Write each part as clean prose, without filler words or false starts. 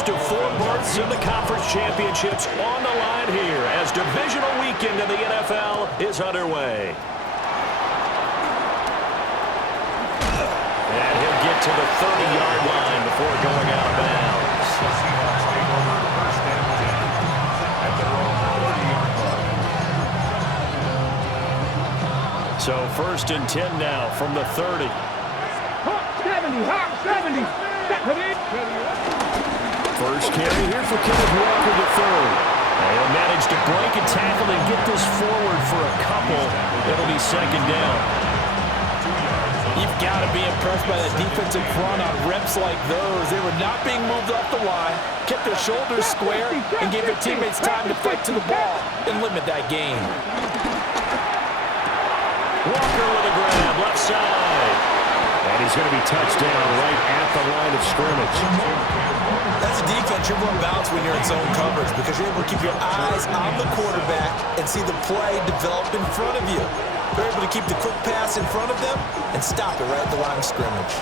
first of 4 berths in the conference championships on the line here as divisional weekend in the NFL is underway. And he'll get to the 30-yard line before going out of bounds. The Seahawks take over first and 10 at their own 30-yard line. So first and 10 now from the 30. 70. First carry here for Kenneth Walker III. They'll manage to break a tackle and get this forward for a couple. It'll be second down. You've got to be impressed by that defensive front on reps like those. They were not being moved off the line, kept their shoulders square, and gave their teammates time to fight to the ball and limit that gain. Walker with a grab, left side. And he's going to be touched down right at the line of scrimmage. As a defense, you're more balanced when you're in zone coverage because you're able to keep your eyes on the quarterback and see the play develop in front of you. You're able to keep the quick pass in front of them and stop it right at the line of scrimmage.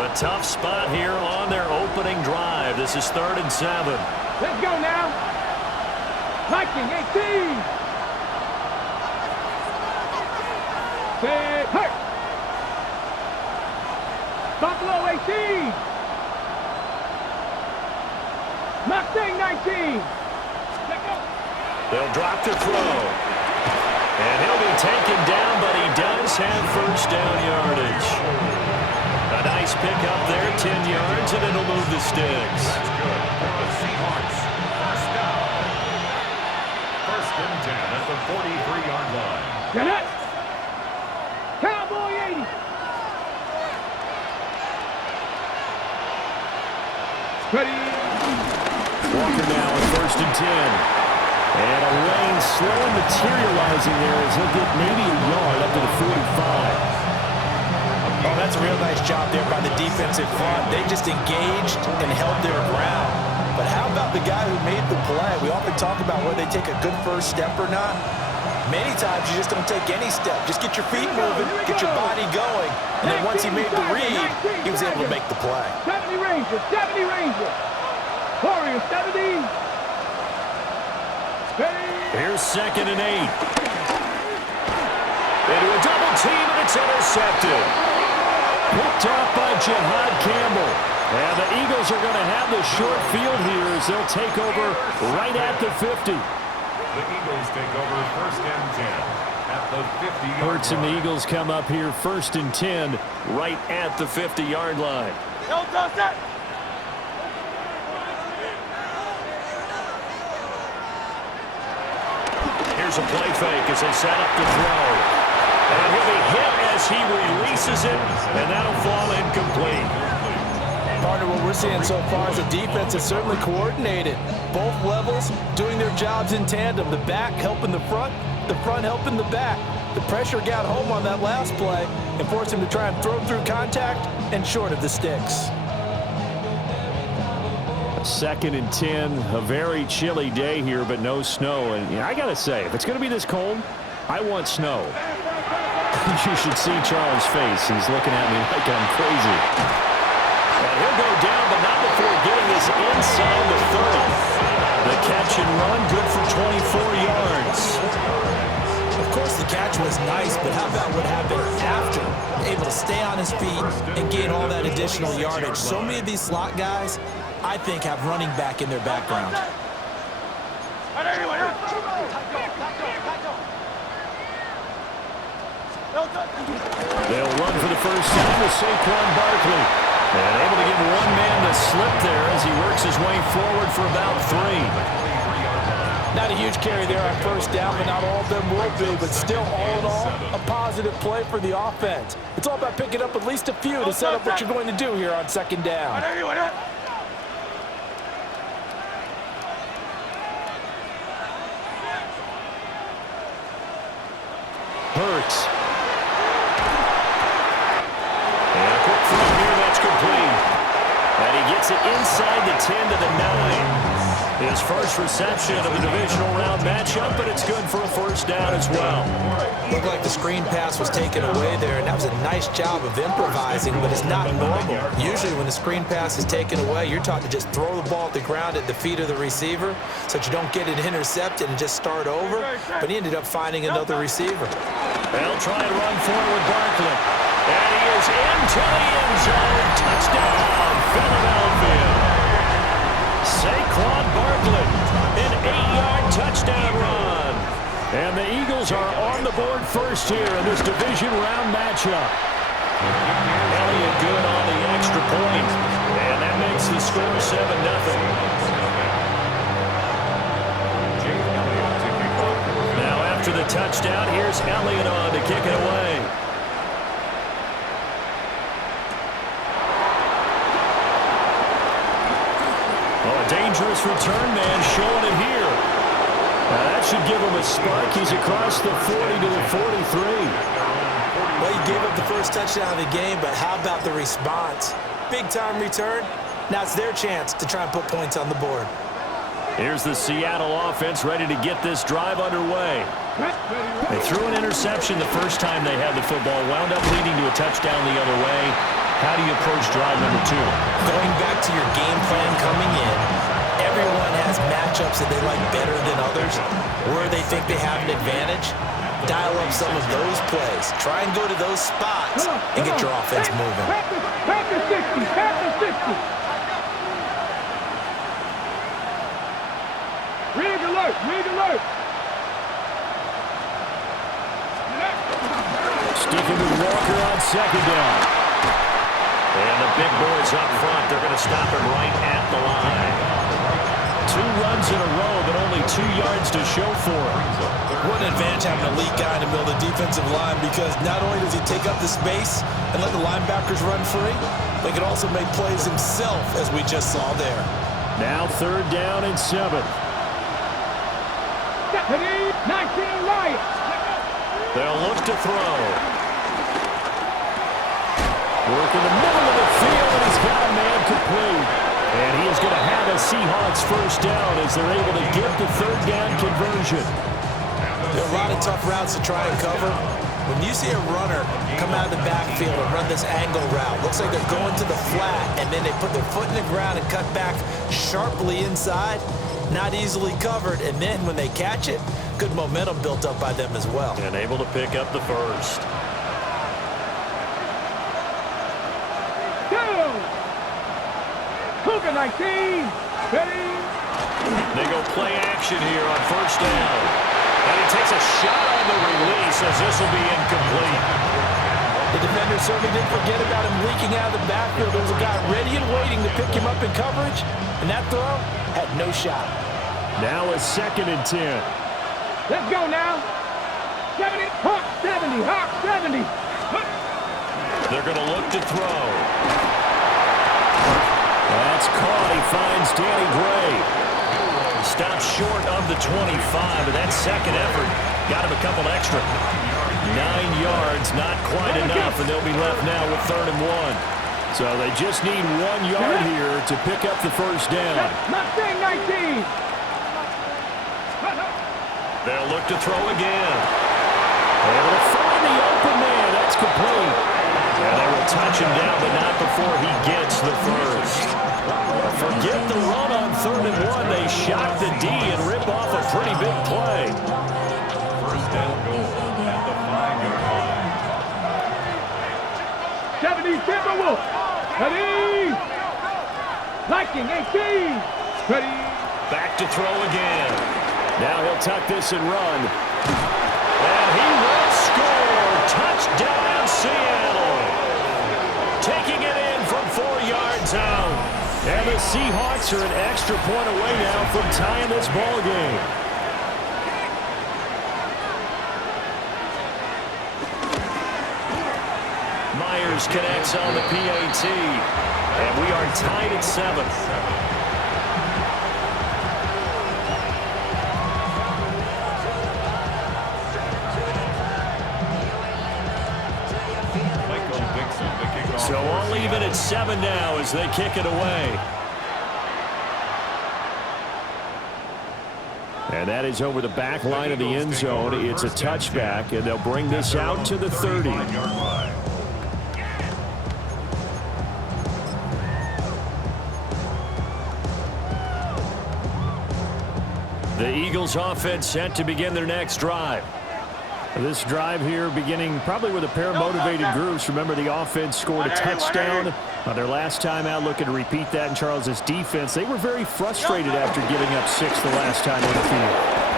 A tough spot here on their opening drive. This is 3rd and 7. Let's go now. Viking 18. Say, hey. Buffalo 18. Mustang 19. Let's go. They'll drop to throw. And he'll be taken down, but he does have first down yardage. A nice pickup there, 10 yards, and it'll move the sticks. That's good for the Seahawks. First down. First and 10 at the 43-yard line. Get it. Cowboy 80. Ready. Walker now at first and 10. And a lane slow and materializing there as he'll get maybe a yard up to the 45. Oh, that's a real nice job there by the defensive front. They just engaged and held their ground. But how about the guy who made the play? We often talk about whether they take a good first step or not. Many times you just don't take any step. Just get your feet moving, get your body going. And then once he made the read, he was able to make the play. 70 Rangers, 70 Rangers. Warriors, 70. Here's 2nd and 8. Into a double team, and it's intercepted. Picked off by Jihad Campbell. And the Eagles are going to have the short field here as they'll take over right at the 50. The Eagles take over first and 10 at the 50-yard line. Hurts and the Eagles come up here 1st and 10 right at the 50-yard line. Here's a play fake as they set up to throw. And he'll be hit as he releases it, and that'll fall incomplete. Partner, what we're seeing so far is the defense is certainly coordinated. Both levels doing their jobs in tandem. The back helping the front helping the back. The pressure got home on that last play and forced him to try and throw through contact and short of the sticks. 2nd and 10, a very chilly day here, but no snow. And I got to say, if it's going to be this cold, I want snow. You should see Charles' face. He's looking at me like I'm crazy. And he'll go down, but not before getting this inside the 30. The catch and run, good for 24 yards. Of course, the catch was nice, but how about what happened after? Able to stay on his feet and gain all that additional yardage. So many of these slot guys, I think, have running back in their background. They'll run for the first time with Saquon Barkley. And able to give one man the slip there as he works his way forward for about 3. Not a huge carry there on first down, but not all of them will be. But still, all in all, a positive play for the offense. It's all about picking up at least a few to set up what you're going to do here on 2nd down. Hurts. And a quick throw here, that's complete. And he gets it inside the 10 to the 9. His first reception of the divisional round matchup, but it's good for a first down as well. Looked like the screen pass was taken away there, and that was a nice job of improvising, but it's not normal. Usually when the screen pass is taken away, you're taught to just throw the ball at the ground at the feet of the receiver so that you don't get it intercepted and just start over, but he ended up finding another receiver. They'll try and run forward with Barkley. And he is into the end zone. Touchdown, Philadelphia. Saquon Barkley, an 8-yard touchdown run. And the Eagles are on the board first here in this division round matchup. Elliott good on the extra point. And that makes the score 7-0. Now after the touchdown, here's Elliott on to kick it away. Dangerous return man showing it here. Now that should give him a spark. He's across the 40 to the 43. Well, he gave up the first touchdown of the game, but how about the response? Big-time return. Now it's their chance to try and put points on the board. Here's the Seattle offense ready to get this drive underway. They threw an interception the first time they had the football, wound up leading to a touchdown the other way. How do you approach drive number 2? Going back to your game plan coming in, everyone has matchups that they like better than others, where they think they have an advantage. Dial up some of those plays. Try and go to those spots and get your offense moving. Back to 60, back to 60. Rig alert, rig alert. Sticking with Walker on second down. And the big boys up front, they're going to stop him right at the line. 2 runs in a row, but only 2 yards to show for him. What an advantage having an elite guy in the middle of the defensive line, because not only does he take up the space and let the linebackers run free, but he can also make plays himself, as we just saw there. Now 3rd down and 7. 19 Lions. They'll look to throw. Work in the middle of the field, and he's got a man complete. And he is going to have a Seahawks first down as they're able to get the 3rd down conversion. There are a lot of tough routes to try and cover. When you see a runner come out of the backfield and run this angle route, looks like they're going to the flat, and then they put their foot in the ground and cut back sharply inside, not easily covered. And then when they catch it, good momentum built up by them as well. And able to pick up the first. Cougar 19. Ready. They go play action here on first down. And he takes a shot on the release as this will be incomplete. The defender certainly didn't forget about him leaking out of the backfield. There was a guy ready and waiting to pick him up in coverage, and that throw had no shot. Now a 2nd and 10. Let's go now. 70. Hawk 70. Hawk 70. They're going to look to throw. That's caught. He finds Danny Gray. Stops short of the 25, but that second effort got him a couple extra. 9 yards, not quite enough, and they'll be left now with 3rd and 1. So they just need 1 yard here to pick up the first down. Mustang 19. They'll look to throw again. Able to find the open man. That's complete. And they will touch him down, but not before he gets the first. Forget the run on 3rd and 1. They shock the D and rip off a pretty big play. First down goal at the 5-yard line. 70 Timberwolves. Ready. Viking 18. Ready. Back to throw again. Now he'll tuck this and run. And he will score. Touchdown, Seattle. Taking it in from 4 yards out. And the Seahawks are an extra point away now from tying this ball game. Myers connects on the PAT. And we are tied at 7. So all even at 7 now as they kick it away. And that is over the back line of the end zone. It's a touchback, and they'll bring this out to the 30. The Eagles offense set to begin their next drive. This drive here beginning probably with a pair of motivated groups. Remember, the offense scored a touchdown on their last time out, looking to repeat that in Charles's defense. They were very frustrated after giving up 6 the last time on the field.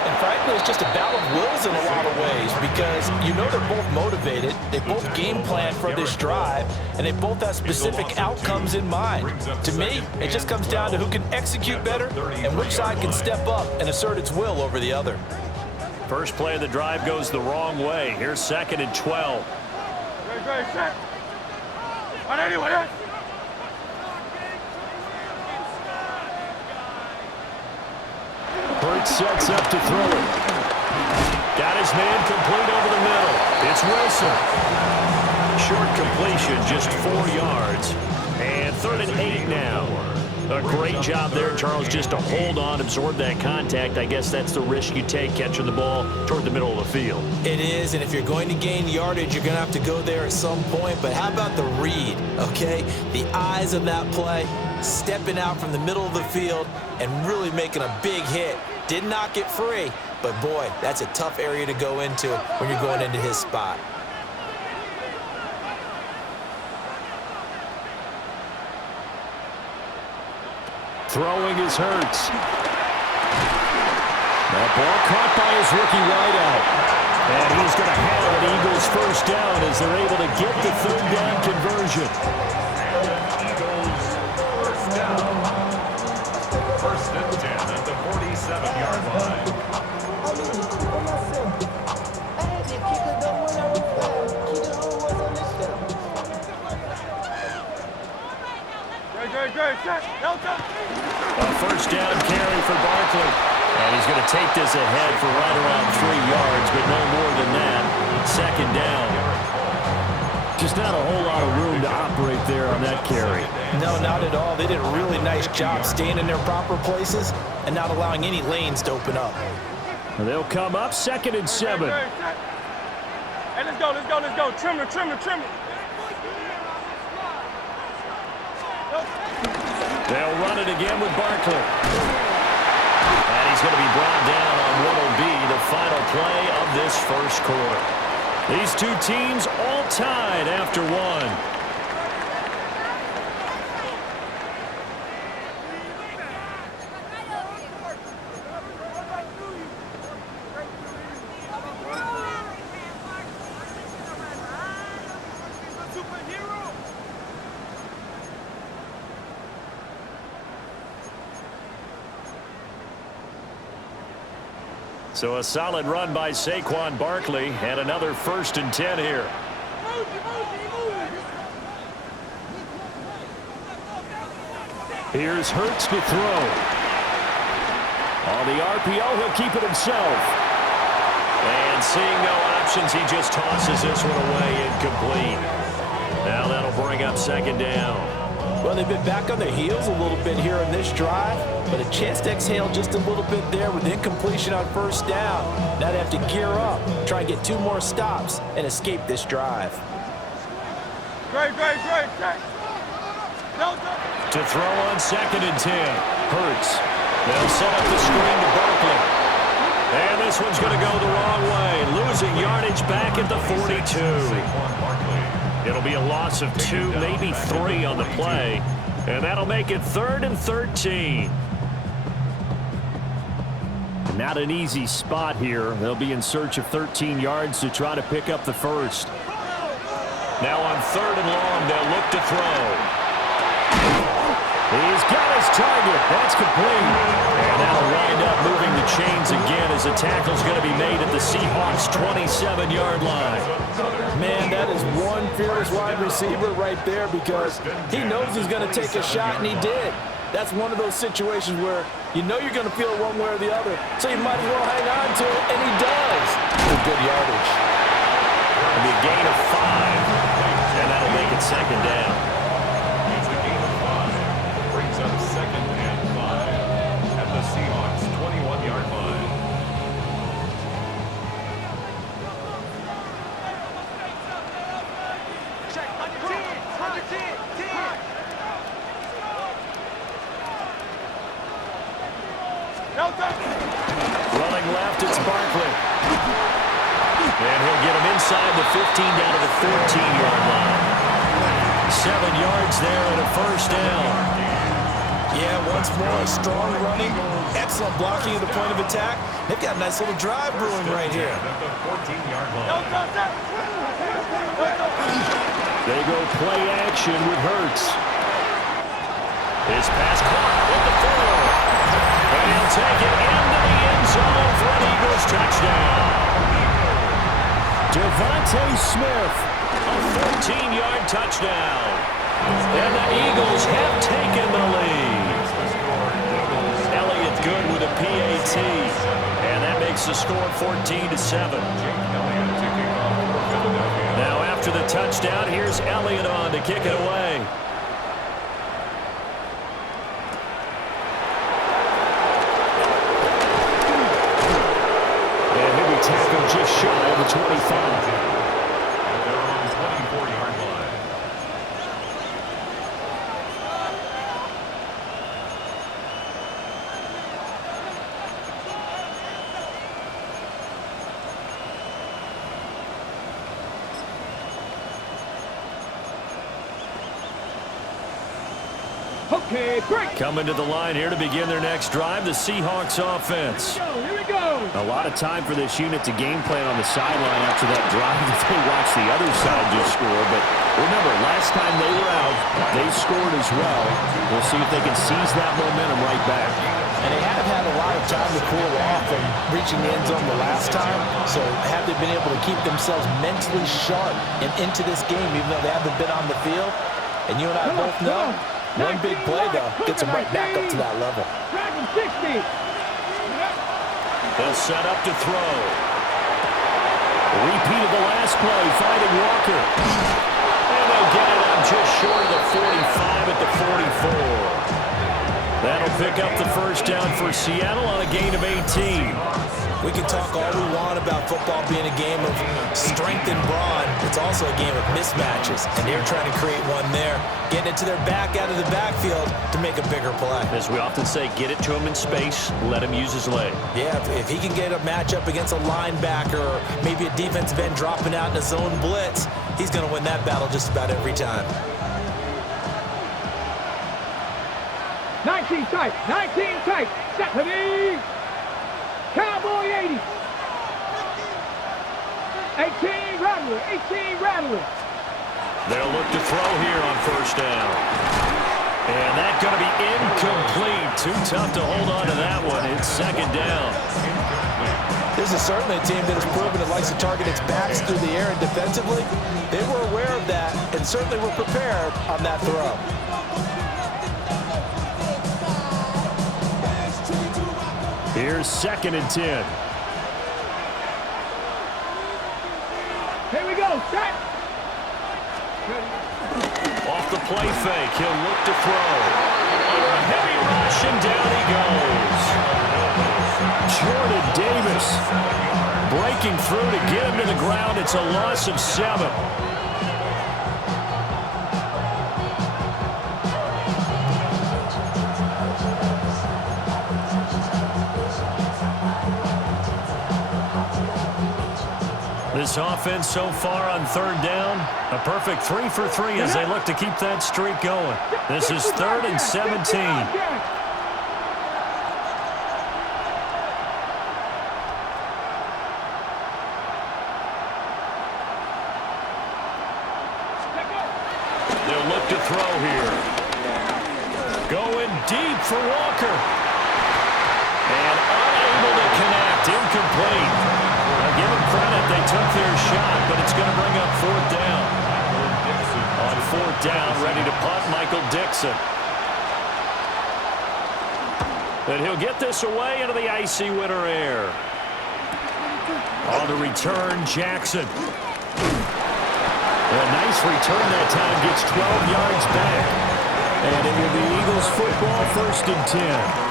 And frankly, it's just a battle of wills in a lot of ways because you know they're both motivated. They both game plan for this drive, and they both have specific outcomes in mind. To me, it just comes down to who can execute better and which side can step up and assert its will over the other. First play of the drive goes the wrong way. Here's 2nd and 12. Hurts sets up to throw it. Got his man complete over the middle. It's Wilson. Short completion, just 4 yards. And 3rd and 8 now. A great job there, Charles, just to hold on, absorb that contact. I guess that's the risk you take catching the ball toward the middle of the field. It is, and if you're going to gain yardage, you're going to have to go there at some point. But how about the read, okay? The eyes of that play, stepping out from the middle of the field and really making a big hit. Did not get free, but boy, that's a tough area to go into when you're going into his spot. Throwing is Hurts. That ball caught by his rookie wideout. And he's going to have an Eagles first down as they're able to get the 3rd down conversion. Eagles first down. 1st and 10 at the 47-yard line. A first down carry for Barkley. And he's going to take this ahead for right around 3 yards, but no more than that. 2nd down. Just not a whole lot of room to operate there on that carry. No, not at all. They did a really nice job staying in their proper places and not allowing any lanes to open up. They'll come up 2nd and 7. Hey, let's go. Trim it. They'll run it again with Barkley. And he's going to be brought down on what will be the final play of this first quarter. These two teams all tied after 1. So a solid run by Saquon Barkley and another 1st and 10 here. Here's Hurts to throw. On the RPO, he'll keep it himself. And seeing no options, he just tosses this one away incomplete. Now that'll bring up 2nd down. Well, they've been back on their heels a little bit here in this drive, but a chance to exhale just a little bit there with incompletion on 1st down. Now they have to gear up, try and get 2 more stops, and escape this drive. Great. To throw on 2nd and 10. Hurts. They'll set up the screen to Barkley. And this one's going to go the wrong way. Losing yardage back at the 42. It'll be a loss of 2, maybe 3 on the play. And that'll make it 3rd and 13. Not an easy spot here. They'll be in search of 13 yards to try to pick up the first. Now on 3rd and long, they'll look to throw. He's got his target. That's complete. And that'll wind up moving the chains again as the tackle's going to be made at the Seahawks' 27-yard line. Man, that is one fearless wide receiver right there because he knows he's going to take a shot, and he did. That's one of those situations where you know you're going to feel it one way or the other, so you might as well hang on to it, and he does. With good yardage. It'll be a gain of 5, and that'll make it 2nd down. It's a gain of 5. Brings up 2nd and 5 at the Seahawks' 21-yard line. left, it's Barkley. And he'll get him inside the 15 down to the 14-yard line. 7 yards there and a first down. Yeah, once more, strong running, excellent blocking at the point of attack. They've got a nice little drive brewing right here. They go play action with Hurts. His pass caught at the 4. And he'll take it into the end zone for an Eagles touchdown. Devontae Smith, a 14-yard touchdown. And the Eagles have taken the lead. Elliott good with a PAT. And that makes the score 14-7. Now after the touchdown, here's Elliott on to kick it away. And he'll be tackled just shy of the 25. Okay, break. Coming to the line here to begin their next drive, the Seahawks offense. Here we go. A lot of time for this unit to game plan on the sideline after that drive if they watch the other side just score. But remember, last time they were out, they scored as well. We'll see if they can seize that momentum right back. And they have had a lot of time to cool off from reaching the end zone the last time. So have they been able to keep themselves mentally sharp and into this game, even though they haven't been on the field? And you and I both know, one big play, though, gets them right back up to that level. Dragon 60. They'll set up to throw. Repeat of the last play, finding Walker. And they'll get it up just short of the 45 at the 44. That'll pick up the first down for Seattle on a gain of 18. We can talk all we want about football being a game of strength and brawn. It's also a game of mismatches, and they're trying to create one there, getting it to their back out of the backfield to make a bigger play. As we often say, get it to him in space, let him use his leg. Yeah, if he can get a matchup against a linebacker or maybe a defensive end dropping out in a zone blitz, he's going to win that battle just about every time. 19 tight, 19 tight. Stephanie. Cowboy 80. 18 Rattler, 18 Rattler. They'll look to throw here on first down. And that's going to be incomplete. Too tough to hold on to that one. It's second down. This is certainly a team that has proven it likes to target its backs through the air and defensively. They were aware of that and certainly were prepared on that throw. Here's 2nd and 10. Here we go, set. Off the play fake, he'll look to throw. Under a heavy rush, and down he goes. Jordan Davis breaking through to get him to the ground. It's a loss of 7. This offense so far on third down, a perfect 3 for 3 as they look to keep that streak going. This is 3rd and 17. They'll look to throw here. Going deep for Walker. And unable to connect, incomplete. Give them credit, they took their shot, but it's going to bring up 4th down. On 4th down, ready to punt, Michael Dixon. And he'll get this away into the icy winter air. On the return, Jackson. A nice return that time, gets 12 yards back. And it will be Eagles football, 1st and 10.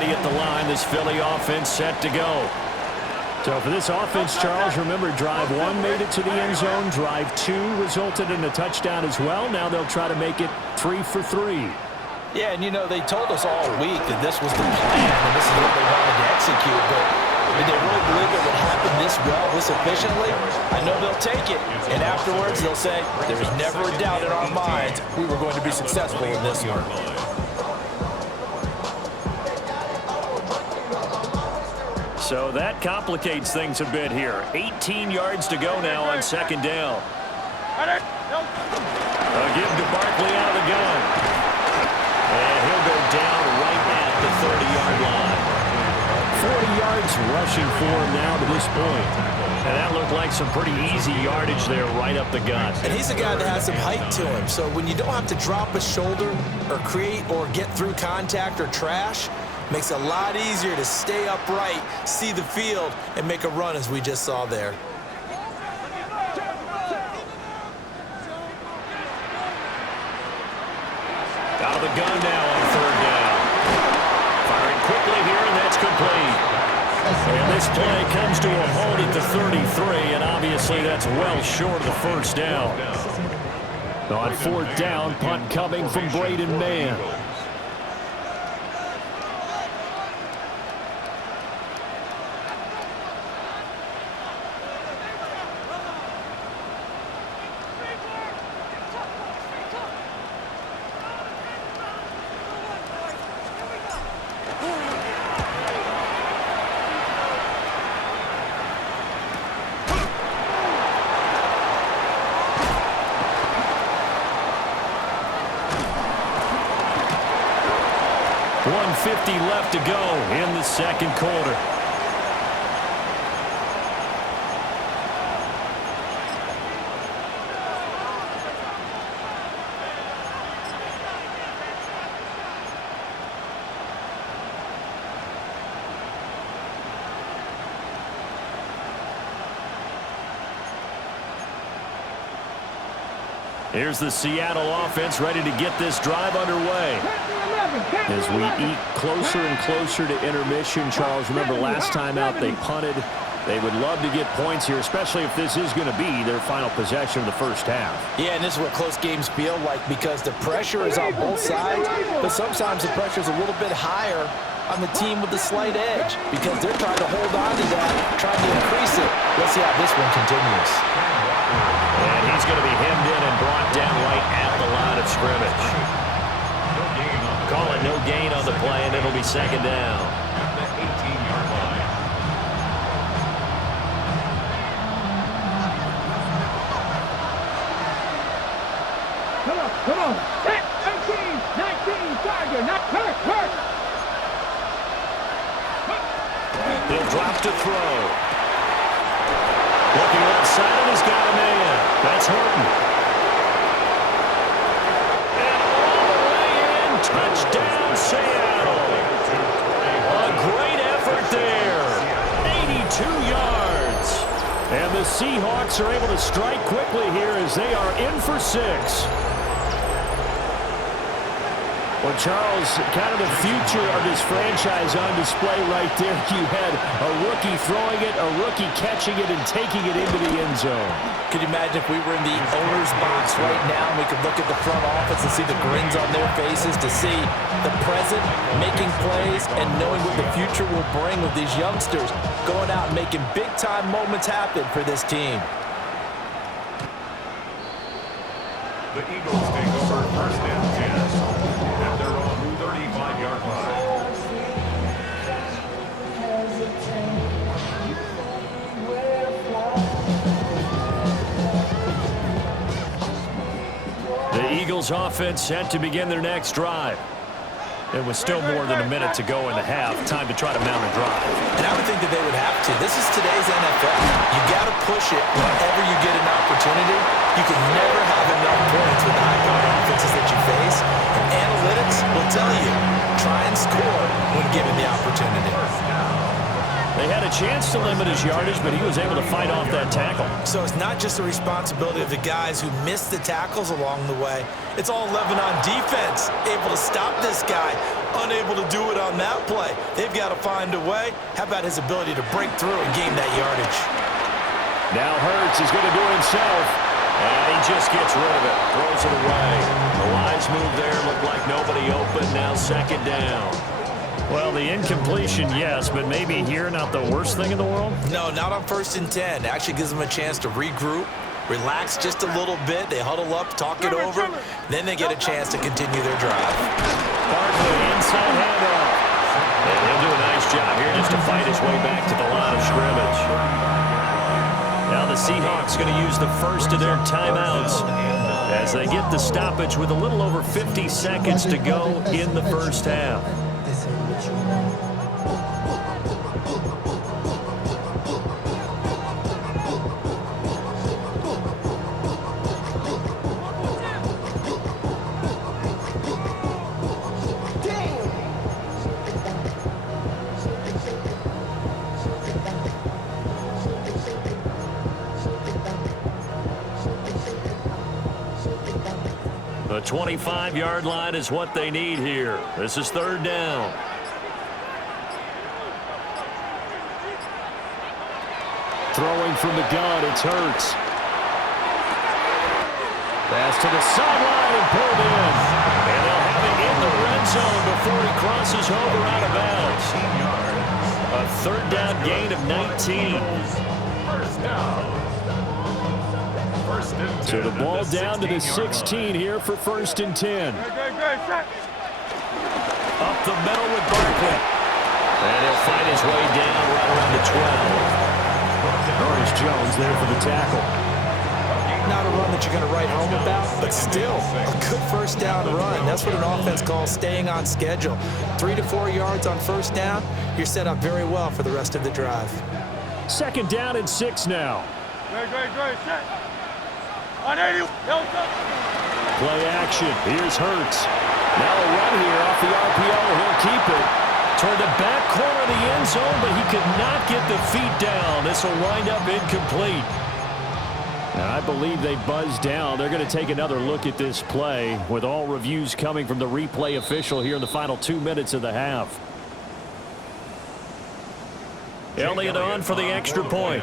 At the line, this Philly offense set to go. So for this offense, Charles, remember drive 1 made it to the end zone. Drive 2 resulted in a touchdown as well. Now they'll try to make it 3 for 3. Yeah, and you know, they told us all week that this was the plan and this is what they wanted to execute, but did they really believe it would happen this well, this efficiently? I know they'll take it, and afterwards they'll say, there was never a doubt in our minds we were going to be successful in this one. So that complicates things a bit here. 18 yards to go now on second down. A give to Barkley out of the gun. And he'll go down right at the 30-yard line. 40 yards rushing for him now to this point. And that looked like some pretty easy yardage there right up the gut. And he's a guy that has some height to him, so when you don't have to drop a shoulder or create or get through contact or trash, makes it a lot easier to stay upright, see the field, and make a run as we just saw there. Out of the gun now on third down. Firing quickly here, and that's complete. And this play comes to a halt at the 33, and obviously that's well short of the first down. On fourth down, punt coming from Braden Mann. .50 left to go in the second quarter. Here's the Seattle offense ready to get this drive underway. As we eat closer and closer to intermission, Charles, remember last time out they punted. They would love to get points here, especially if this is going to be their final possession of the first half. Yeah, and this is what close games feel like because the pressure is on both sides, but sometimes the pressure is a little bit higher on the team with the slight edge because they're trying to hold on to that, trying to increase it. Let's see how this one continues. And he's going to be hemmed in and brought down right at the line of scrimmage. Calling no gain on the play, and it'll be second down. At the 18-yard line. Come on. 18, 19, Tiger, not hurt. He'll drop to throw. Looking left side, he's got a man. That's Horton. Touchdown, Seattle. A great effort there. 82 yards. And the Seahawks are able to strike quickly here as they are in for 6. Well, Charles, kind of the future of this franchise on display right there. You had a rookie throwing it, a rookie catching it, and taking it into the end zone. Could you imagine if we were in the owner's box right now and we could look at the front office and see the grins on their faces, to see the present making plays and knowing what the future will bring with these youngsters going out and making big-time moments happen for this team. The Eagles take over first and 10 at their own 35-yard line. The Eagles offense set to begin their next drive. It was still more than a minute to go in the half. Time to try to mount a drive. And I would think that they would have to. This is today's NFL. You got to push it whenever you get an opportunity. You can never have enough points with the high-powered offenses that you face. And analytics will tell you, try and score when given the opportunity. They had a chance to limit his yardage, but he was able to fight off that tackle. So it's not just the responsibility of the guys who missed the tackles along the way. It's all 11 on defense, able to stop this guy, unable to do it on that play. They've got to find a way. How about his ability to break through and gain that yardage? Now Hurts is going to do it himself. And he just gets rid of it, throws it away. The wise move there, looked like nobody open, now second down. Well, the incompletion, yes, but maybe here not the worst thing in the world? No, not on 1st and 10. Actually gives them a chance to regroup, relax just a little bit. They huddle up, talk it over, then they get a chance to continue their drive. Barkley, inside handoff. And he'll do a nice job here just to fight his way back to the line of scrimmage. Now the Seahawks going to use the first of their timeouts as they get the stoppage with a little over 50 seconds to go in the first half. The 25-yard line is what they need here. This is third down. Throwing from the gun, it's Hurts. Pass to the sideline and pulled in. And they'll have it in the red zone before he crosses over out of bounds. A third down gain of 19. First down. So the ball down to the 16 here for 1st and 10. Up the middle with Barkley. And he'll find his way down right around the 12. Ernest Jones there for the tackle. Not a run that you're going to write home about, but still a good first down run. That's what an offense calls staying on schedule. 3 to 4 yards on first down, you're set up very well for the rest of the drive. Second down and 6 now. Great. Set. 180. Play action. Here's Hurts. Now a run here off the RPO. He'll keep it. Toward the back corner of the end zone, but he could not get the feet down. This will wind up incomplete. Now, I believe they buzzed down. They're going to take another look at this play with all reviews coming from the replay official here in the final 2 minutes of the half. Elliott on for the extra point.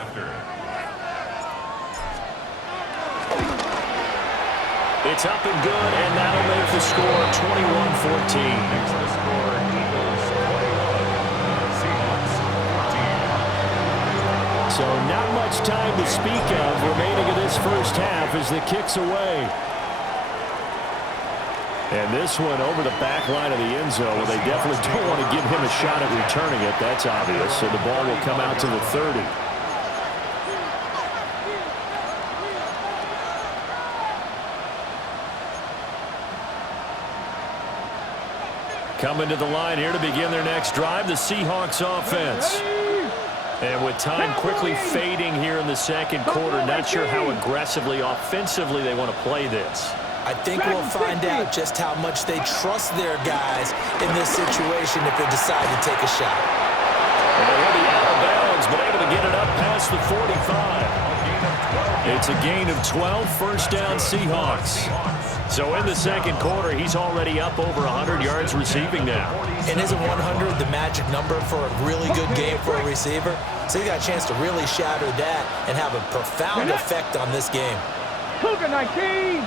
It's up and good, and that'll make the score 21-14. So not much time to speak of remaining in this first half as the kick's away. And this one over the back line of the end zone. Well, they definitely don't want to give him a shot at returning it. That's obvious. So the ball will come out to the 30. Coming to the line here to begin their next drive, the Seahawks offense. And with time quickly fading here in the second quarter, not sure how aggressively, offensively they want to play this. I think we'll find out just how much they trust their guys in this situation if they decide to take a shot. And he'll be out of bounds, but able to get it up past the 45. It's a gain of 12, first down Seahawks. So in the second quarter, he's already up over 100 yards receiving now. And isn't 100 the magic number for a really good game for a receiver? So he got a chance to really shatter that and have a profound effect on this game. Cougar 19.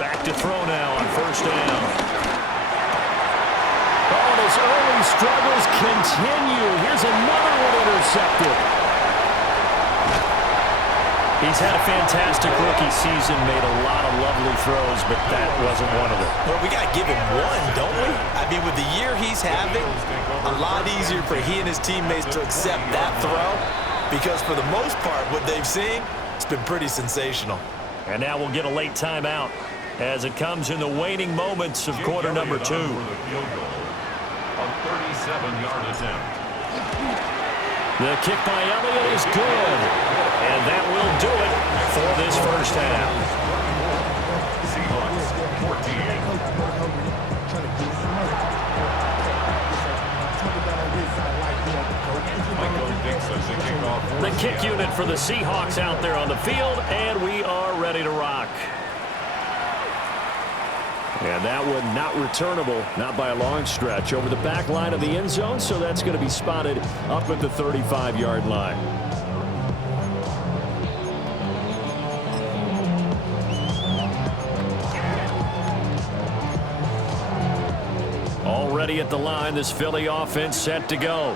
Back to throw now on first down. Oh, and his early struggles continue. Here's another one intercepted. He's had a fantastic rookie season, made a lot of lovely throws, but that wasn't one of them. Well, we got to give him one, don't we? I mean, with the year he's having, a lot easier for he and his teammates to accept that throw because for the most part, what they've seen, it's been pretty sensational. And now we'll get a late timeout as it comes in the waning moments of quarter number 2. A 37-yard attempt. The kick by Elliott is good. And that will do it for this first half. Seahawks 14. The kick unit for the Seahawks out there on the field, and we are ready to rock. And that one not returnable, not by a long stretch, over the back line of the end zone, so that's going to be spotted up at the 35-yard line. ready at the line. This Philly offense set to go.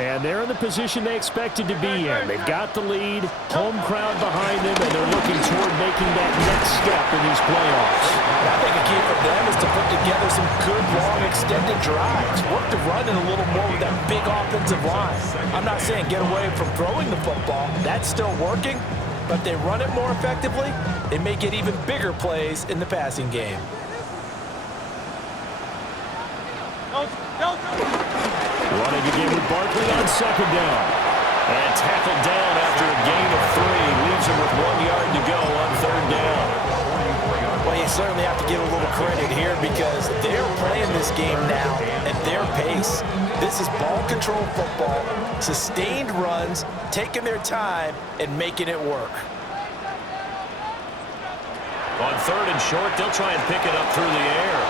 And they're in the position they expected to be in. They've got the lead, home crowd behind them, and they're looking toward making that next step in these playoffs. I think a key for them is to put together some good, long, extended drives. Work to run in a little more with that big offensive line. I'm not saying get away from throwing the football. That's still working. But if they run it more effectively, they may get even bigger plays in the passing game. Running again with Barkley on second down. And tackled down after a gain of 3. Leaves him with 1 yard to go on third down. Well, you certainly have to give a little credit here because they're playing this game now at their pace. This is ball control football, sustained runs, taking their time, and making it work. On third and short, they'll try and pick it up through the air.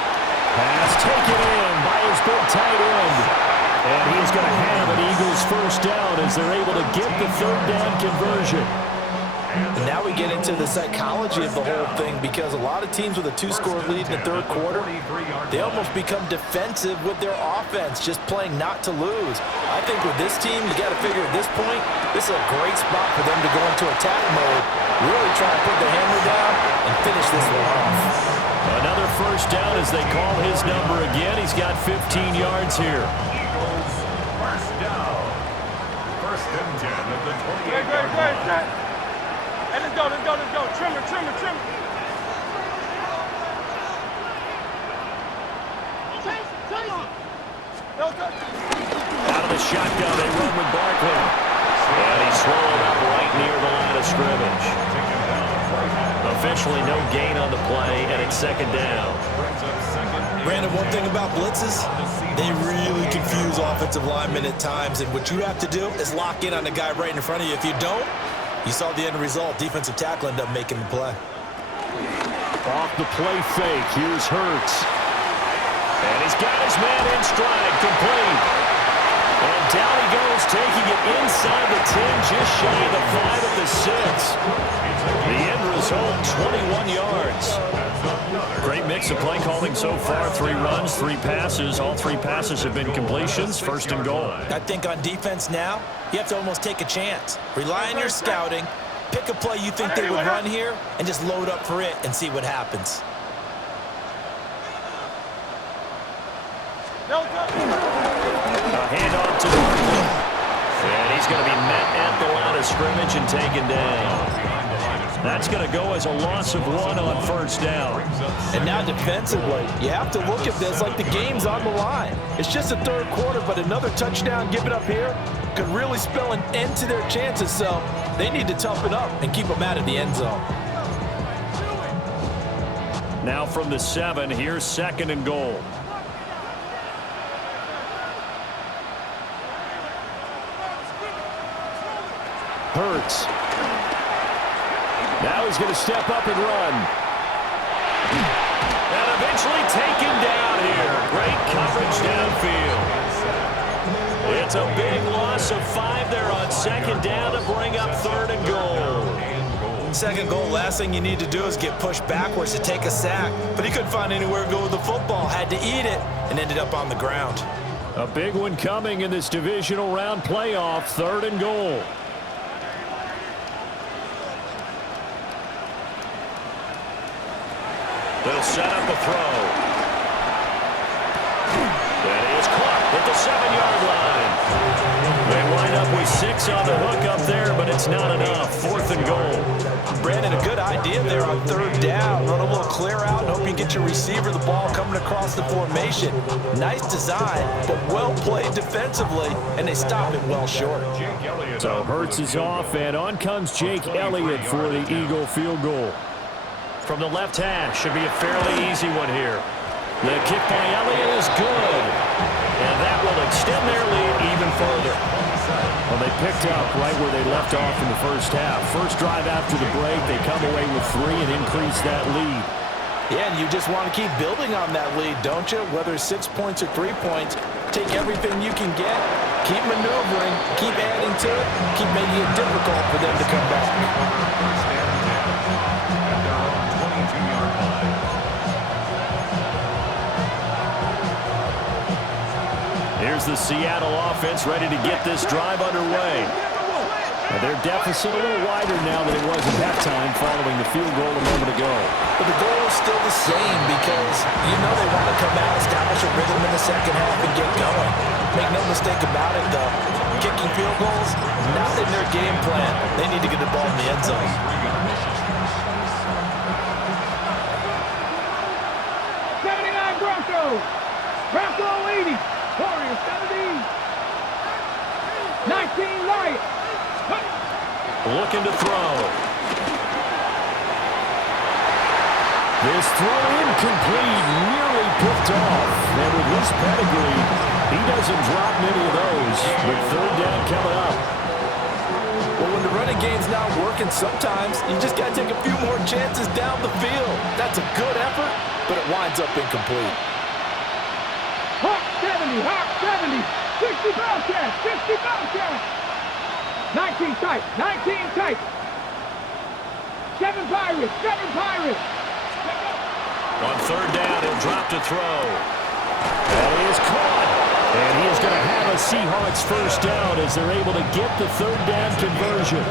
Pass taken in by his big tight end. And he's going to have an Eagles first down as they're able to get the third down conversion. And now we get into the psychology of the whole thing because a lot of teams with a 2-score lead in the third quarter, they almost become defensive with their offense, just playing not to lose. I think with this team, you got to figure at this point, this is a great spot for them to go into attack mode, really try to put the hammer down and finish this one off. Another first down as they call his number again. He's got 15 yards here. Eagles, first down. First and 10 at the 28-yard line. Hey, let's go. Trimmer. Out of the shotgun, they run with Barkley. And he's swallowed up right near the line of scrimmage. Officially no gain on the play, and it's second down. Brandon, one thing about blitzes, they really confuse offensive linemen at times, and what you have to do is lock in on the guy right in front of you. If you don't, you saw the end result. Defensive tackle ended up making the play. Off the play fake, here's Hurts. And he's got his man in stride, complete. And down he goes, taking it inside the 10, just shy of the 5 at the 6. The end result, 21 yards. Great mix of play calling so far. 3 runs, 3 passes. All 3 passes have been completions. First and goal. I think on defense now, you have to almost take a chance. Rely on your scouting. Pick a play you think they would run here and just load up for it and see what happens. A handoff to Barkley. And he's going to be met at the line of scrimmage and taken down. That's going to go as a loss of 1 on first down. And now defensively, you have to look at this like the game's on the line. It's just the third quarter, but another touchdown given up here could really spell an end to their chances. So they need to toughen up and keep them out of the end zone. Now from the 7, here's second and goal. Hurts. Now he's going to step up and run. And eventually taken down here. Great coverage downfield. It's a big loss of 5 there on second down to bring up third and goal. Second goal, last thing you need to do is get pushed backwards to take a sack. But he couldn't find anywhere to go with the football. Had to eat it and ended up on the ground. A big one coming in this divisional round playoff. Third and goal. They'll set up a throw. That is caught at the 7-yard line. They wind up with 6 on the hook up there, but it's not enough. Fourth and goal. Brandon, a good idea there on third down. Run a little clear out and hope you get your receiver the ball coming across the formation. Nice design, but well played defensively, and they stop it well short. So Hurts is off, and on comes Jake Elliott for the Eagle field goal. From the left hash, should be a fairly easy one here. The kick by Elliott is good. And that will extend their lead even further. Well, they picked up right where they left off in the first half. First drive after the break, they come away with 3 and increase that lead. Yeah, and you just want to keep building on that lead, don't you? Whether it's 6 points or 3 points, take everything you can get, keep maneuvering, keep adding to it, keep making it difficult for them to come back. Here's the Seattle offense ready to get this drive underway. Their deficit a little wider now than it was at halftime following the field goal a moment ago. But the goal is still the same because you know they want to come out, establish a rhythm in the second half, and get going. Make no mistake about it, though. Kicking field goals, not in their game plan. They need to get the ball in the end zone. Broncos. Bronco 80. Warriors 70. 19 Lions. Looking to throw. This throw incomplete, nearly picked off. And with his pedigree, he doesn't drop many of those. But third down coming up. Well, when the running game's not working, sometimes you just got to take a few more chances down the field. That's a good effort, but it winds up incomplete. Hawk 70, Hawk 70. 60 Bobcats, 60 Bobcats. 19 tight, 19 tight. 7 Pirates, 7 Pirates. On third down, he'll drop to throw. That is caught. And he is going to have a Seahawks first down as they're able to get the third down conversion.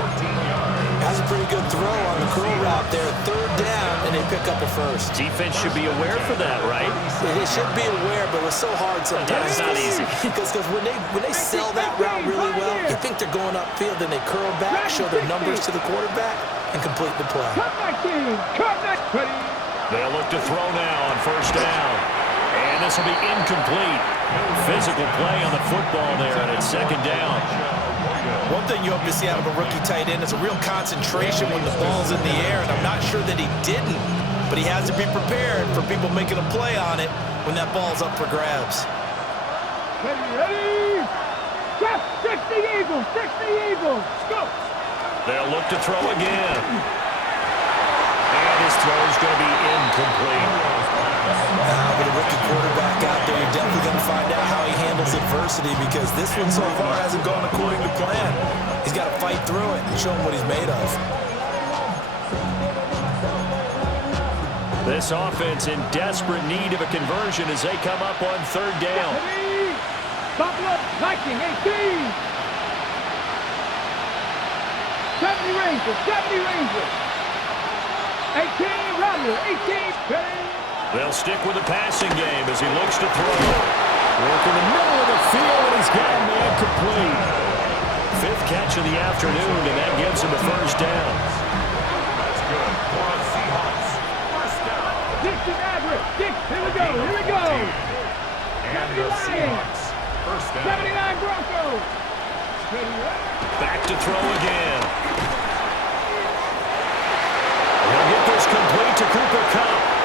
That's a pretty good throw on the curl route there. Third down, and they pick up a first. Defense should be aware for that, right? They should be aware, but it's so hard sometimes. It's not easy. Because when they sell that route really well, you think they're going upfield, then they curl back, show their numbers to the quarterback, and complete the play. Cut my team. Cut my team. They'll look to throw now on first down. And this will be incomplete. Physical play on the football there, and it's second down. One thing you hope to see out of a rookie tight end is a real concentration when the ball's in the air, and I'm not sure that he didn't, but he has to be prepared for people making a play on it when that ball's up for grabs. Ready? Just 60 Eagles, 60 Eagles. Go. They'll look to throw again. And his throw is going to be incomplete. With a rookie quarterback out there, you're definitely going to find out how he handles adversity because this one so far hasn't gone according to plan. He's got to fight through it and show him what he's made of. This offense in desperate need of a conversion as they come up on third down. Buffalo Viking 18. 70 Rangers, 70 Rangers. 18 Rattler, 18. They'll stick with the passing game as he looks to throw. Work in the middle of the field, and he's got a man complete. Fifth catch of the afternoon, and that gives him a first down. That's good for the Seahawks. First down. Dixon average. Here we go. Here we go. And the Seahawks. First down. 79 Broncos. Back to throw again. He'll get this complete to Cooper Kupp.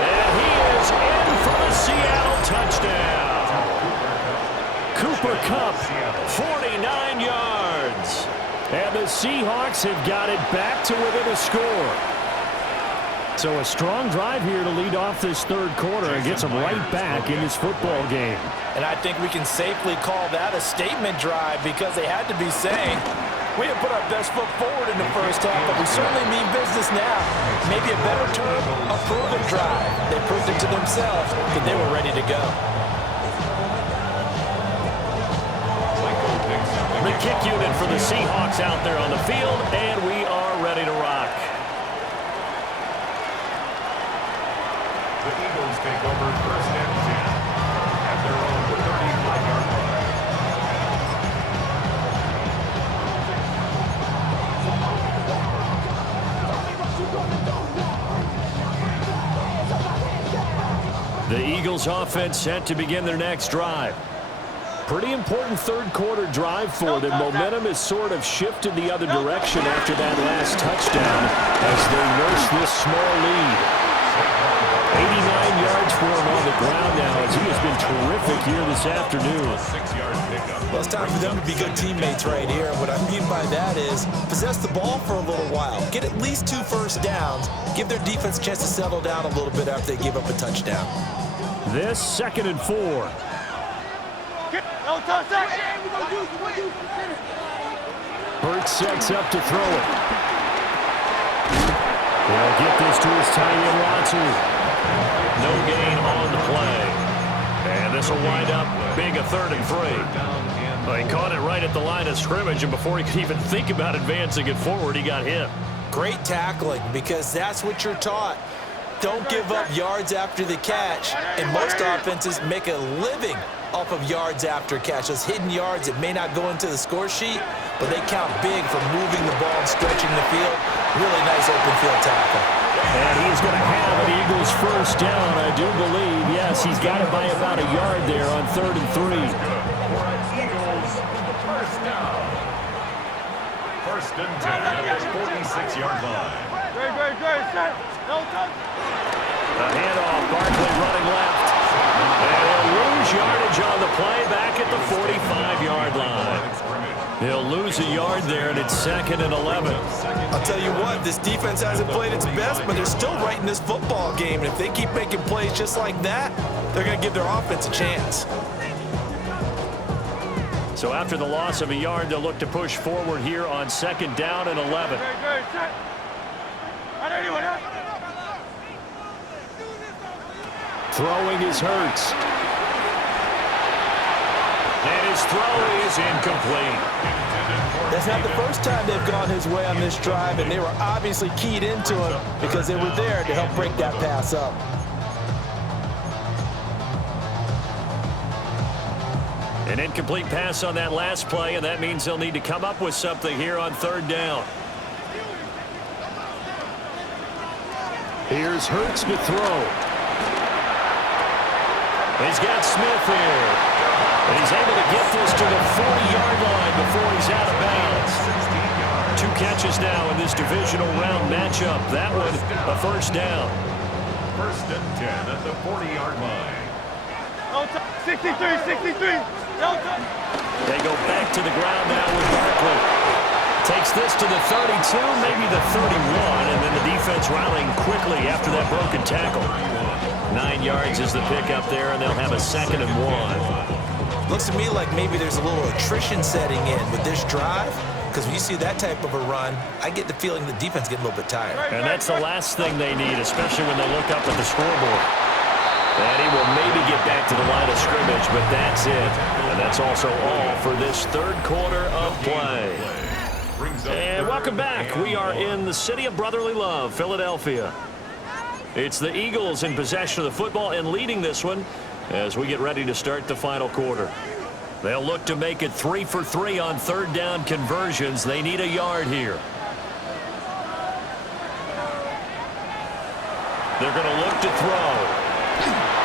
And he is in for the Seattle touchdown. Cooper Kupp, 49 yards. And the Seahawks have got it back to within a score. So a strong drive here to lead off this third quarter and gets them right back in this football game. And I think we can safely call that a statement drive because they had to be saying, we have put our best foot forward in the first half, but we certainly mean business now. Maybe a better term, a proven drive. They proved it to themselves that they were ready to go. The kick unit for the Seahawks out there on the field, and we are ready to rock. The Eagles take over first and 10 at their own 35-yard line. The Eagles offense set to begin their next drive. Pretty important third quarter drive for them. Momentum has sort of shifted the other direction after that last touchdown as they nurse this small lead. 89 yards for him on the ground now as he has been terrific here this afternoon. 6-yard pickup. Well, it's time for them to be good teammates right here. What I mean by that is possess the ball for a little while. Get at least 2 first downs. Give their defense a chance to settle down a little bit after they give up a touchdown. This 2nd and 4. Burt sets up to throw it. They'll get this to his tight end, Watson. No gain on the play. And And this will wind up being a 3rd and 3. Well, he caught it right at the line of scrimmage, and before he could even think about advancing it forward, he got hit. Great tackling, because that's what you're taught. Don't give up yards after the catch. And most offenses make a living off of yards after catch. Those hidden yards that may not go into the score sheet, but they count big for moving the ball and stretching the field. Really nice open field tackle. And he's going to have an Eagles first down, I do believe. Yes, he's got it by about a yard there on 3rd and 3. Eagles first down. 1st and 10 at the 46-yard line. Great, set. No touch. The handoff, Barkley running left. And he'll lose yardage on the play back at the 45-yard line. He'll lose a yard there, and it's 2nd and 11. I'll tell you what, this defense hasn't played its best, but they're still right in this football game. And if they keep making plays just like that, they're going to give their offense a chance. So after the loss of a yard, they'll look to push forward here on 2nd down and 11. Great, set. Throwing is Hurts. And his throw is incomplete. That's not the first time they've gone his way on this drive, and they were obviously keyed into him because they were there to help break that pass up. An incomplete pass on that last play, and that means they'll need to come up with something here on 3rd down. Here's Hurts to throw. He's got Smith here. And he's able to get this to the 40-yard line before he's out of bounds. 2 catches now in this divisional round matchup. That one, a first down. 1st and 10 at the 40-yard line. 63. No touch. They go back to the ground now with Barkley. Takes this to the 32, maybe the 31, and then the defense rallying quickly after that broken tackle. 9 yards is the pickup there, and they'll have a 2nd and 1. Looks to me like maybe there's a little attrition setting in with this drive, because when you see that type of a run, I get the feeling the defense getting a little bit tired. And that's the last thing they need, especially when they look up at the scoreboard. And he will maybe get back to the line of scrimmage, but that's it. And that's also all for this 3rd quarter of play. And welcome back. We are in the city of brotherly love, Philadelphia. It's the Eagles in possession of the football and leading this one as we get ready to start the final quarter. They'll look to make it 3 for 3 on 3rd down conversions. They need a yard here. They're going to look to throw.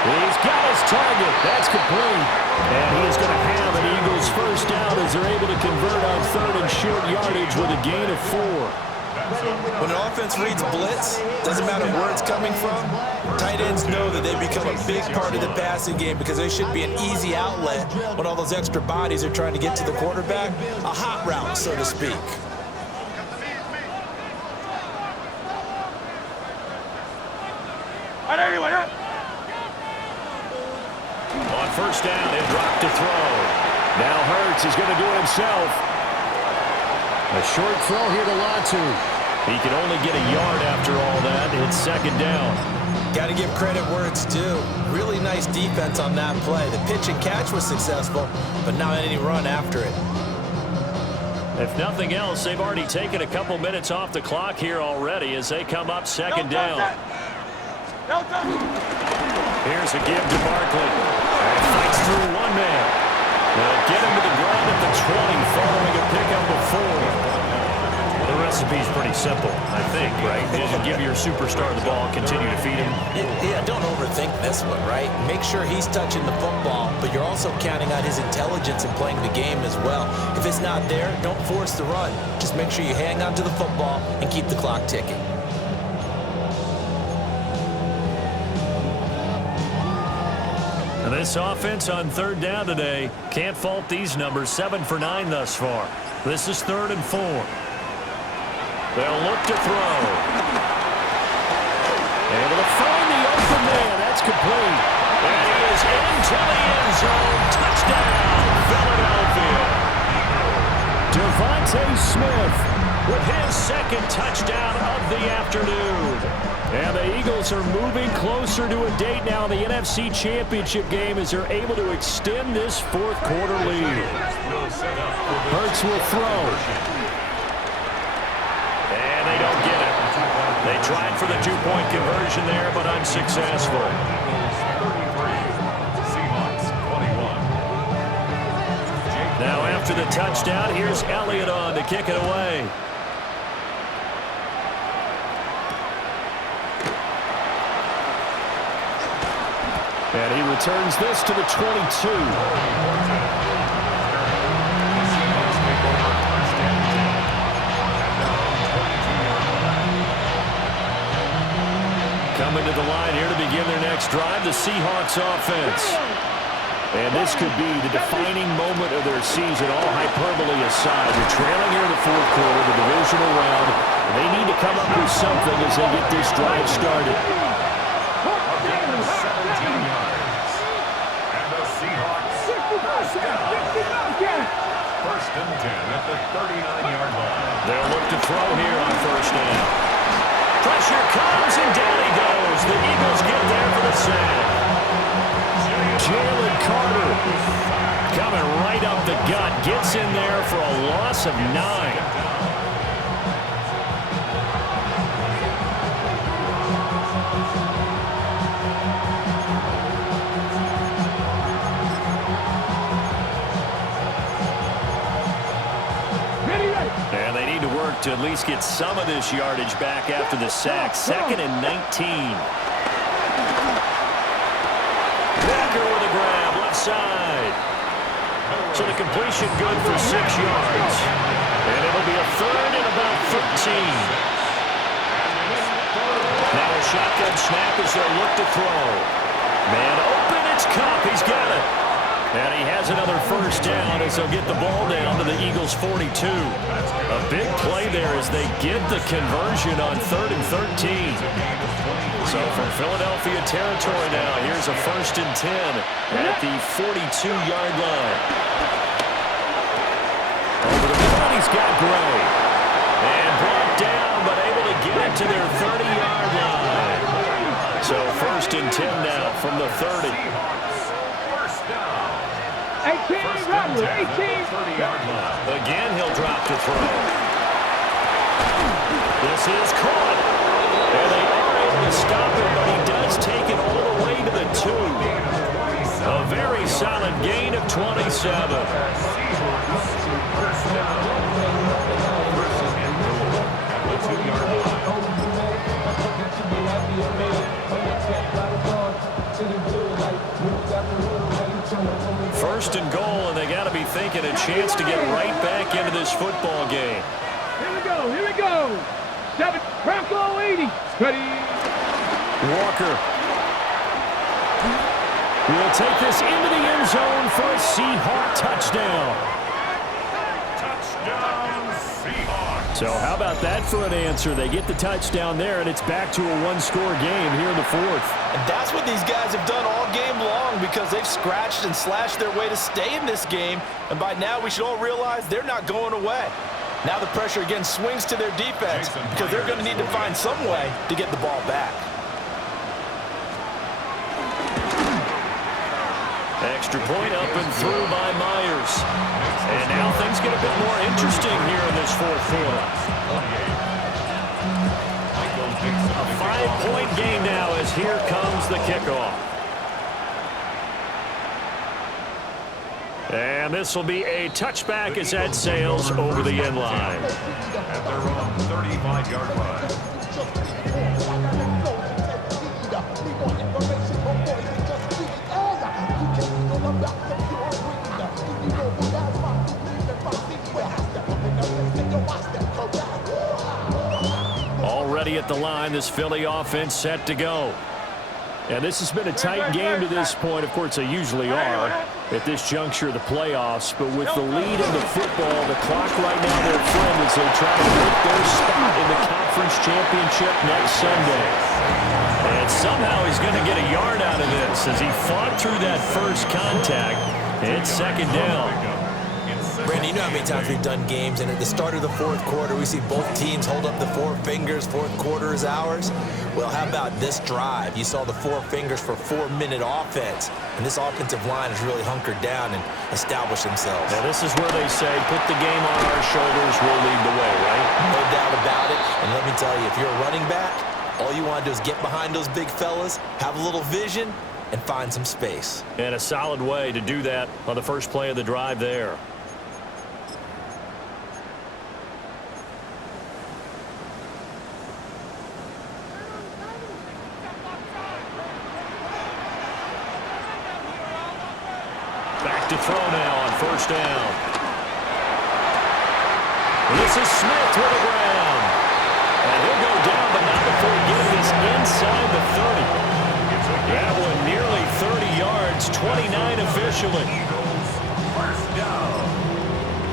He's got his target. That's complete. And he is going to have an Eagles first down as they're able to convert on 3rd and short yardage with a gain of 4. When an offense reads blitz, doesn't matter where it's coming from, tight ends know that they become a big part of the passing game because they should be an easy outlet when all those extra bodies are trying to get to the quarterback. A hot route, so to speak. On first down, they drop to throw. Now Hurts is going to do it himself. A short throw here to Latu. He can only get a yard after all that. It's 2nd down. Got to give credit where it's due. Really nice defense on that play. The pitch and catch was successful, but not any run after it. If nothing else, they've already taken a couple minutes off the clock here already as they come up 2nd down. Here's a give to Barkley. And fights through one man. They'll get him to the ground at the 20 following a pickup of 4. The recipe's pretty simple, I think, right? You give your superstar the ball, continue to feed him. Yeah, don't overthink this one, right? Make sure he's touching the football, but you're also counting on his intelligence in playing the game as well. If it's not there, don't force the run. Just make sure you hang on to the football and keep the clock ticking. And this offense on 3rd down today, can't fault these numbers. 7 for 9 thus far. This is 3rd and 4. They'll look to throw. Able to find the open man. That's complete. And he is into the end zone. Touchdown, Philadelphia. Devontae Smith with his second touchdown of the afternoon. And the Eagles are moving closer to a date now in the NFC Championship game as they're able to extend this fourth quarter lead. Hurts will throw. And they don't get it. They tried for the two-point conversion there, but unsuccessful. Now after the touchdown, here's Elliott on to kick it away. And he returns this to the 22. Coming to the line here to begin their next drive, the Seahawks offense. And this could be the defining moment of their season, all hyperbole aside. They're trailing here in the fourth quarter, the divisional round. They need to come up with something as they get this drive started. First and 10 at the 39-yard line. They'll look to throw here on first down. Pressure comes, and down he goes. The Eagles get there for the sack. Jalen Carter coming right up the gut. Gets in there for a loss of 9. And they need to work to at least get some of this yardage back after the sack. 2nd and 19. Walker with a grab, left side. So the completion good for 6 yards. And it'll be a third and about 13. Now a shotgun snap as they'll look to throw. Man open, it's Kupp. He's got it. And he has another first down as they'll get the ball down to the Eagles' 42. A big play there as they get the conversion on 3rd and 13. So from Philadelphia territory now, here's a 1st and 10 at the 42-yard line. Over the middle, he's got Gray. And brought down, but able to get it to their 30-yard line. So 1st and 10 now from the 30. 18, Robert, 18. 30-yard line. Again, he'll drop to throw. This is caught. And they are able to stop him, but he does take it all the way to the 2. A very solid gain of 27. First and goal, and they got to be thinking a chance to get right back into this football game. Here we go, here we go. 7, Bronco 80. Ready. Walker will take this into the end zone for a Seahawk touchdown. Touchdown, Seahawks. So how about that for an answer? They get the touchdown there, and it's back to a one-score game here in the 4th. And that's what these guys have done all game long because they've scratched and slashed their way to stay in this game. And by now, we should all realize they're not going away. Now the pressure again swings to their defense because they're going to need to find some way to get the ball back. Extra point up and through by Myers. And now things get a bit more interesting here in this 4th quarter. A 5-point game now as here comes the kickoff. And this will be a touchback as that sails over the end line. At their own 35-yard line. Already at the line, this Philly offense set to go. And this has been a tight game to this point. Of course, they usually are at this juncture of the playoffs. But with the lead in the football, the clock right now, their friend, as they try to make their spot in the conference championship next Sunday. And somehow he's going to get a yard out of this as he fought through that first contact. It's 2nd down. Brandon, you know how many times we've done games, and at the start of the fourth quarter, we see both teams hold up the four fingers, fourth quarter is ours. Well, how about this drive? You saw the four fingers for 4-minute offense, and this offensive line has really hunkered down and established themselves. Now, this is where they say, put the game on our shoulders, we'll lead the way, right? No doubt about it, and let me tell you, if you're a running back, all you want to do is get behind those big fellas, have a little vision, and find some space. And a solid way to do that on the first play of the drive there. Back to throw now on first down. This is Smith with the ground. And he'll go down, but not before getting this inside the 30. That one nearly 30 yards, 29 officially. Eagles, first down.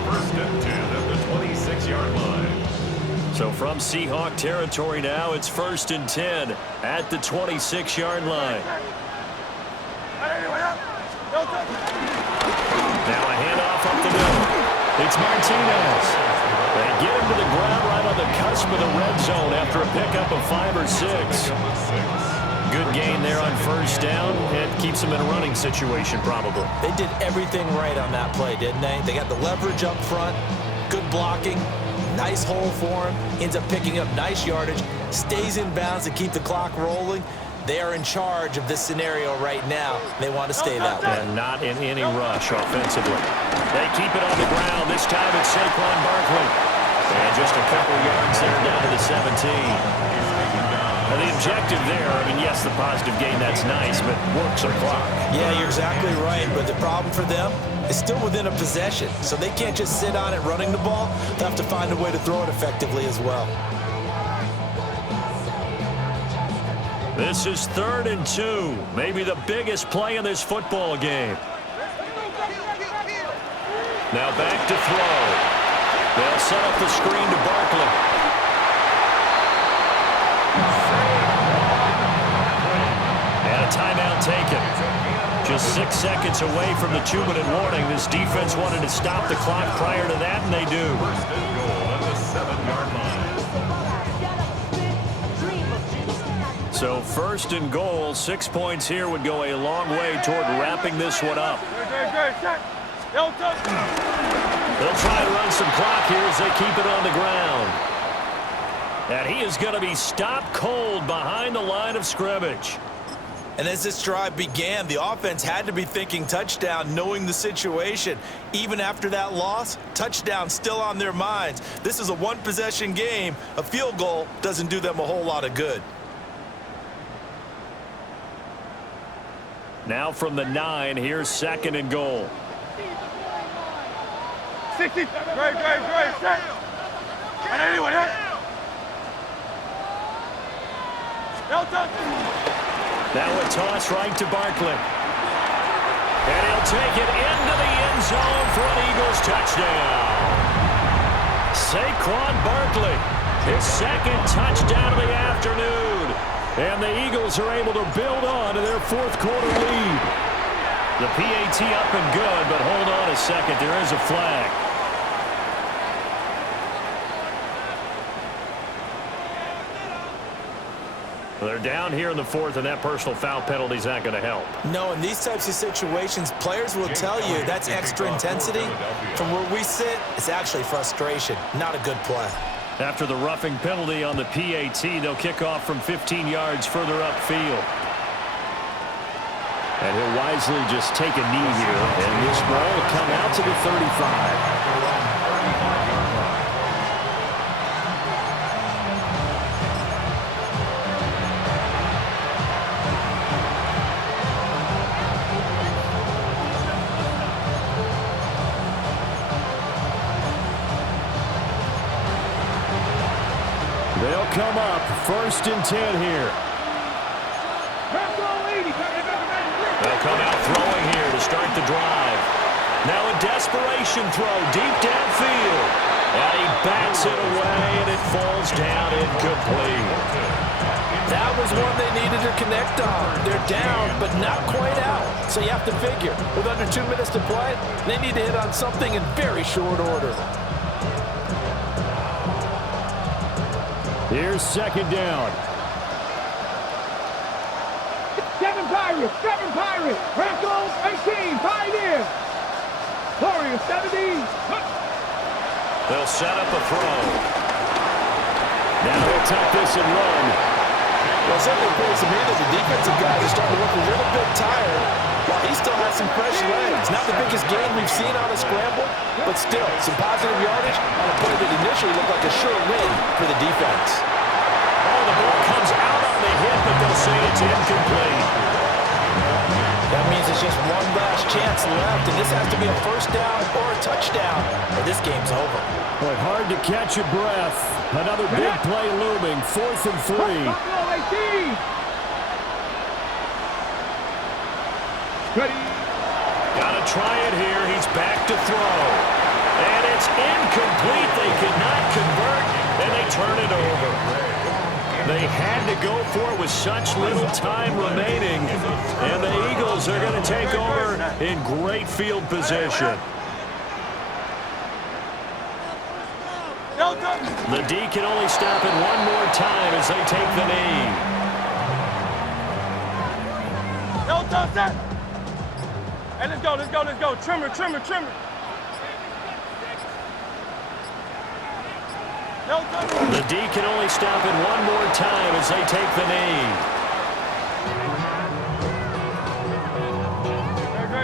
First and 10 at the 26-yard line. So from Seahawk territory now, it's first and 10 at the 26-yard line. Now a handoff up the middle. It's Martinez. They get him to the ground right on the cusp of the red zone after a pickup of 5 or 6. Good gain there on first down, and keeps them in a running situation probably. They did everything right on that play, didn't they? They got the leverage up front, good blocking, nice hole for him, ends up picking up nice yardage, stays in bounds to keep the clock rolling. They are in charge of this scenario right now. They want to stay that way. And not in any rush offensively. They keep it on the ground. This time it's Saquon Barkley. And just a couple yards there down to the 17. And the objective there, I mean, yes, the positive gain, that's nice, but works our clock. Yeah, you're exactly right. But the problem for them is still within a possession. So they can't just sit on it running the ball. They'll have to find a way to throw it effectively as well. This is 3rd and 2. Maybe the biggest play in this football game. Now back to throw. They'll set up the screen to Barkley. And a timeout taken. Just 6 seconds away from the 2-minute warning. This defense wanted to stop the clock prior to that, and they do. First and goal at the 7-yard line. So 1st and goal, 6 points here would go a long way toward wrapping this one up. They'll try to run some clock here as they keep it on the ground. And he is going to be stopped cold behind the line of scrimmage. And as this drive began, the offense had to be thinking touchdown, knowing the situation. Even after that loss, touchdown still on their minds. This is a one-possession game. A field goal doesn't do them a whole lot of good. Now from the 9, here's 2nd and goal. 60. Great, set. And anyone hit. Now a toss right to Barkley. And he'll take it into the end zone for an Eagles touchdown. Saquon Barkley, his 2nd touchdown of the afternoon. And the Eagles are able to build on to their 4th quarter lead. The PAT up and good, but hold on a second. There is a flag. They're down here in the 4th, and that personal foul penalty is not going to help. No, in these types of situations, players will tell you that's extra intensity. From where we sit, it's actually frustration. Not a good play. After the roughing penalty on the PAT, they'll kick off from 15 yards further upfield. And he'll wisely just take a knee here, and this ball will come out to the 35. They'll come up 1st and 10 here. They'll come out throwing here to start the drive. Now a desperation throw deep downfield. And he bats it away, and it falls down incomplete. That was one they needed to connect on. They're down, but not quite out. So you have to figure, with under 2 minutes to play, they need to hit on something in very short order. Here's second down. 7 Pirates, 7 Pirates. Broncos 18, Pioneers. Warriors 70. They'll set up a throw. Now he'll tuck this and run. Well, it certainly appears to me that the defensive guys are starting to look a little bit tired while he still has some fresh legs. Not the biggest gain we've seen on a scramble, but still some positive yardage on a play that initially looked like a sure win for the defense. Oh, the ball comes out on the hit, but they'll say it's incomplete. That means it's just one last chance left, and this has to be a first down or a touchdown, or this game's over. Boy, hard to catch your breath. Another big play looming, 4th and 3. Buffalo 18. Ready. Gotta try it here. He's back to throw. And it's incomplete. They could not convert, and they turn it over. They had to go for it with such little time remaining. And the Eagles are going to take over in great field position. The D can only stop it one more time as they take the knee. Hey, let's go, let's go, let's go. Trimmer, trimmer, trimmer. The D can only stop it one more time as they take the knee.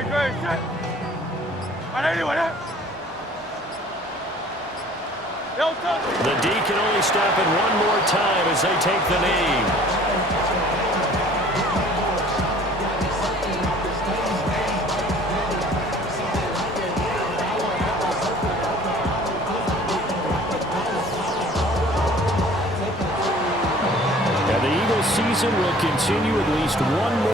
Great, set. Anyway, The D can only stop it one more time as they take the knee. And the Eagles season will continue at least one more.